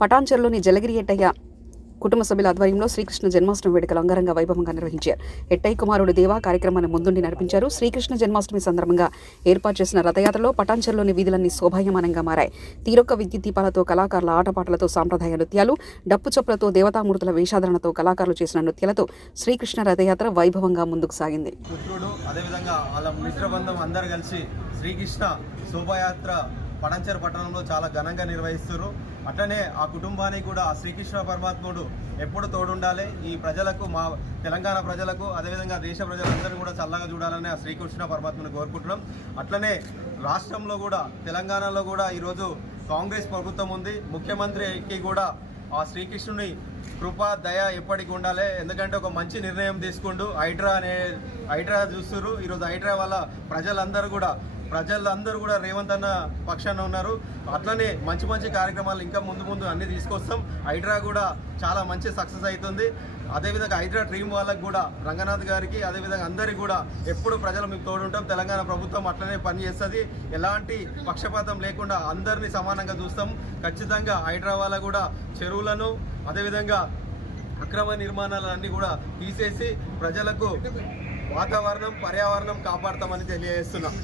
పటాన్చెరులోని జలగిరి ఎట్టయ్య కుటుంబ సభ్యుల ఆధ్వర్యంలో శ్రీకృష్ణ జన్మాష్టమి వేడుకలు అంగరంగ వైభవంగా నిర్వహించారు. ఎట్టయ్య కుమారుడు దేవా కార్యక్రమాన్ని ముందుండి నడిపించారు. శ్రీకృష్ణ జన్మాష్టమి సందర్భంగా ఏర్పాటు చేసిన రథయాత్రలో పటాన్చెరులోని వీధులన్నీ శోభాయమానంగా మారాయి. తీరొక్క విద్యుత్ దీపాలతో, కళాకారుల ఆటపాటలతో, సాంప్రదాయ నృత్యాలు, డప్పు చప్పులతో, దేవతామూర్తుల వేషాధరణతో, కళాకారులు చేసిన నృత్యాలతో శ్రీకృష్ణ రథయాత్ర వైభవంగా ముందుకు సాగింది. శ్రీకృష్ణ శోభాయాత్ర పటాన్చెరు పట్టణంలో చాలా ఘనంగా నిర్వహిస్తారు. అట్లనే ఆ కుటుంబానికి కూడా శ్రీకృష్ణ పరమాత్ముడు ఎప్పుడు తోడుండాలి. ఈ ప్రజలకు, మా తెలంగాణ ప్రజలకు, అదేవిధంగా దేశ ప్రజలందరూ కూడా చల్లగా చూడాలని ఆ శ్రీకృష్ణ పరమాత్మను కోరుకుంటున్నాం. అట్లనే రాష్ట్రంలో కూడా, తెలంగాణలో కూడా ఈరోజు కాంగ్రెస్ ప్రభుత్వం ఉంది. ముఖ్యమంత్రికి కూడా ఆ శ్రీకృష్ణుని కృప, దయ ఎప్పటికి ఉండాలి. ఎందుకంటే ఒక మంచి నిర్ణయం తీసుకుంటూ హైడ్రా చూస్తున్నారు. ఈరోజు హైడ్రా వల్ల ప్రజలందరూ కూడా రేవంత్ అన్న పక్షాన ఉన్నారు. అట్లనే మంచి మంచి కార్యక్రమాలు ఇంకా ముందు అన్ని తీసుకొస్తాం. హైడ్రా కూడా చాలా మంచి సక్సెస్ అవుతుంది. అదేవిధంగా హైడ్రా టీం వాళ్ళకి కూడా, రంగనాథ్ గారికి, అదేవిధంగా అందరికీ కూడా ఎప్పుడు ప్రజలు మీకు తోడుంటాం. తెలంగాణ ప్రభుత్వం అట్లనే పనిచేస్తుంది. ఎలాంటి పక్షపాతం లేకుండా అందరినీ సమానంగా చూస్తాం. ఖచ్చితంగా హైడ్రా వాళ్ళ కూడా చెరువులను, అదేవిధంగా అక్రమ నిర్మాణాలన్నీ కూడా తీసేసి ప్రజలకు వాతావరణం, పర్యావరణం కాపాడతామని తెలియజేస్తున్నాం.